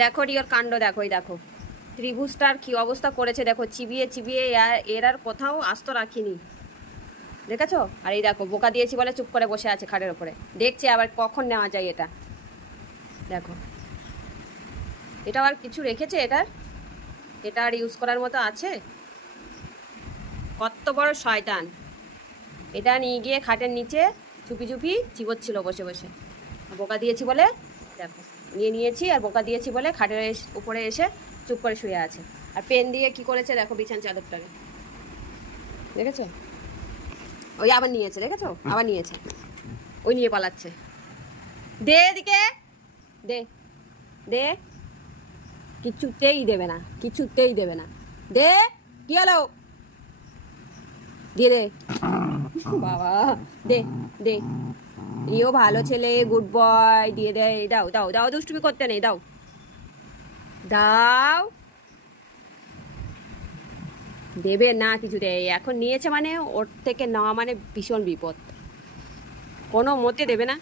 দেখো রিওর কাণ্ড, দেখো এই দেখো ত্রিভুজটার কি অবস্থা করেছে দেখো, চিবিয়ে চিবিয়ে এর আর কোথাও আস্ত রাখিনি, দেখেছো? আর এই দেখো বোকা দিয়েছি বলে চুপ করে বসে আছে খাটের ওপরে, দেখছে আবার কখন নেওয়া যায় এটা। দেখো এটা আর কিছু রেখেছে এটা আর ইউজ করার মতো আছে? কত বড় শয়তান! এটা নিয়ে গিয়ে খাটের নিচে চুপি চুপি চিবোচ্ছিল বসে বসে, বোকা দিয়েছি বলে দেখো নিয়েছি, আর বোকা দিয়েছি বলে খাটের উপরে এসে চুপ করে শুয়ে আছে। আর পেন দিয়ে কি করেছে দেখো বিছান চাদরটাকে, দেখেছো? ওই আবার নিয়েছে, দেখেছো? আবার নিয়েছে, ওই নিয়ে পালাচ্ছে। দে এদিকে, দে দে, কিছুতেই দেবে না, কিছুতেই দেবে না। দে, কি হলো? দিয়ে দে বাবা, দে দে। রিও ভালো ছেলে, গুড বয়, দিয়ে দে। দাও দাও দাও, দুষ্টুমি করতে নেই, দাও দাও। দেবে না কিছুতে, এখন নিয়েছে মানে ওর থেকে নেওয়া মানে ভীষণ বিপদ, কোনো মতে দেবে না।